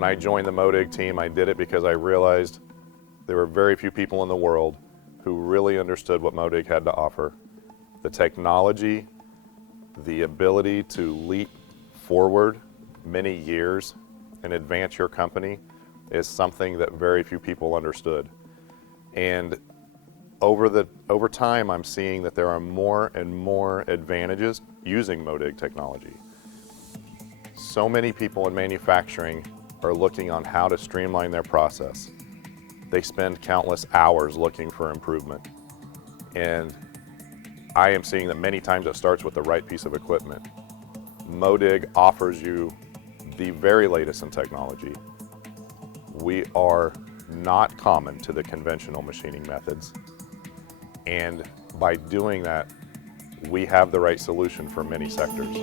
When I joined the MODIG team, I did it because I realized there were very few people in the world who really understood what MODIG had to offer. The technology, the ability to leap forward many years and advance your company is something that very few people understood. And over time, I'm seeing that there are more and more advantages using MODIG technology. So many people in manufacturing are looking on how to streamline their process. They spend countless hours looking for improvement. And I am seeing that many times it starts with the right piece of equipment. MODIG offers you the very latest in technology. We are not common to the conventional machining methods. And by doing that, we have the right solution for many sectors.